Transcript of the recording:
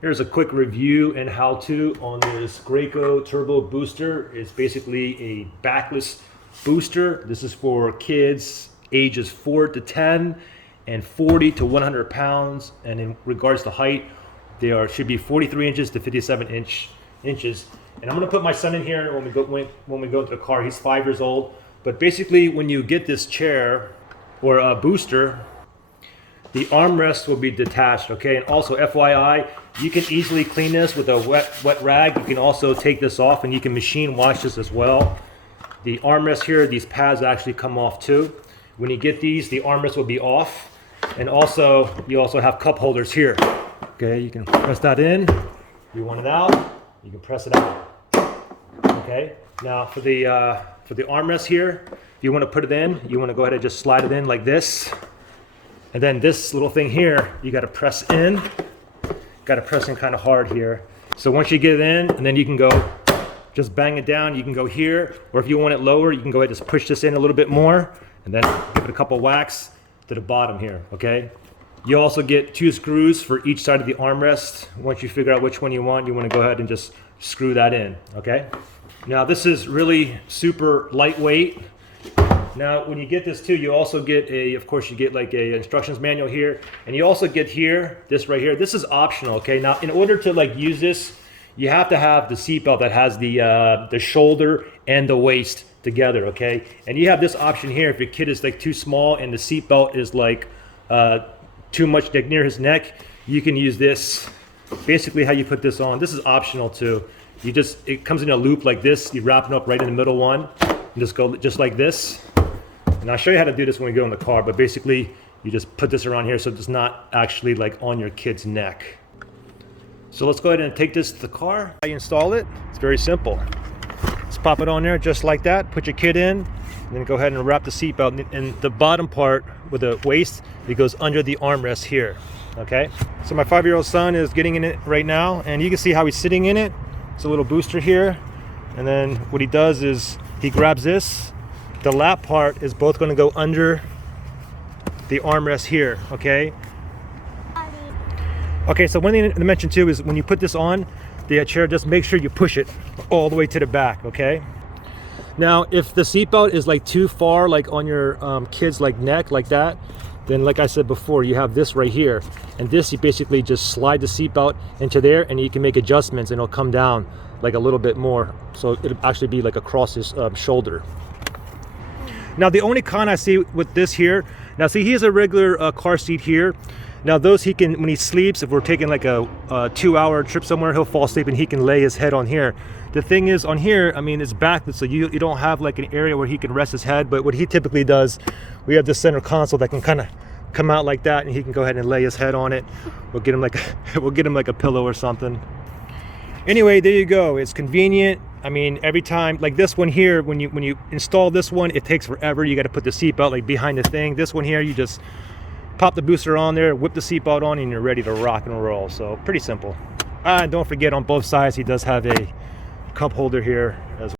Here's a quick review and how-to on this Graco Turbo Booster. It's basically a backless booster. This is for kids ages 4 to 10 and 40 to 100 pounds. And in regards to height, they should be 43 inches to 57 inches. And I'm gonna put my son in here when we go into the car. He's 5 years old. But basically, when you get this chair or a booster, the armrest will be detached, okay? And also, FYI, you can easily clean this with a wet rag. You can also take this off and you can machine wash this as well. The armrest here, these pads actually come off too. When you get these, the armrest will be off. And also, you also have cup holders here. Okay, you can press that in. You want it out, you can press it out. Okay, now for the armrest here, if you want to put it in, you want to go ahead and just slide it in like this. And then this little thing here, you got to press in. Got to press in kind of hard here. So once you get it in, and then you can go, just bang it down. You can go here, or if you want it lower, you can go ahead and just push this in a little bit more, and then give it a couple whacks to the bottom here, okay? You also get 2 screws for each side of the armrest. Once you figure out which one you want to go ahead and just screw that in, okay? Now this is really super lightweight. Now, when you get this too, you also get of course, you get like a instructions manual here, and you also get here, this right here. This is optional, okay? Now, in order to like use this, you have to have the seatbelt that has the shoulder and the waist together, okay? And you have this option here if your kid is like too small and the seatbelt is like too much like near his neck. You can use this. Basically, how you put this on. This is optional too. It comes in a loop like this. You wrap it up right in the middle one, and just go just like this. And I'll show you how to do this when we go in the car, but basically you just put this around here so it's not actually like on your kid's neck. So let's go ahead and take this to the car. How you install it, it's very simple. Just pop it on there just like that, put your kid in, and then go ahead and wrap the seatbelt. And the bottom part with the waist, it goes under the armrest here, okay? So my 5-year-old son is getting in it right now, and you can see how he's sitting in it. It's a little booster here, and then what he does is he grabs this. The lap part is both going to go under the armrest here, okay? Okay, so one thing to mention too is when you put this on the chair, just make sure you push it all the way to the back, okay? Now, if the seatbelt is like too far, like on your kid's like neck, like that, then like I said before, you have this right here. And this, you basically just slide the seatbelt into there and you can make adjustments and it'll come down like a little bit more. So it'll actually be like across his shoulder. Now, the only con I see with this here, now see, he has a regular car seat here. Now those he can, when he sleeps, if we're taking like a 2-hour trip somewhere, he'll fall asleep and he can lay his head on here. The thing is on here, I mean, it's backless, so you don't have like an area where he can rest his head, but what he typically does, we have this center console that can kind of come out like that and he can go ahead and lay his head on it. We'll get him like a pillow or something. Anyway, there you go. It's convenient. I mean, every time, like this one here, when you install this one, it takes forever. You got to put the seatbelt like behind the thing. This one here, you just pop the booster on there, whip the seatbelt on, and you're ready to rock and roll. So pretty simple. And don't forget, on both sides, he does have a cup holder here as well.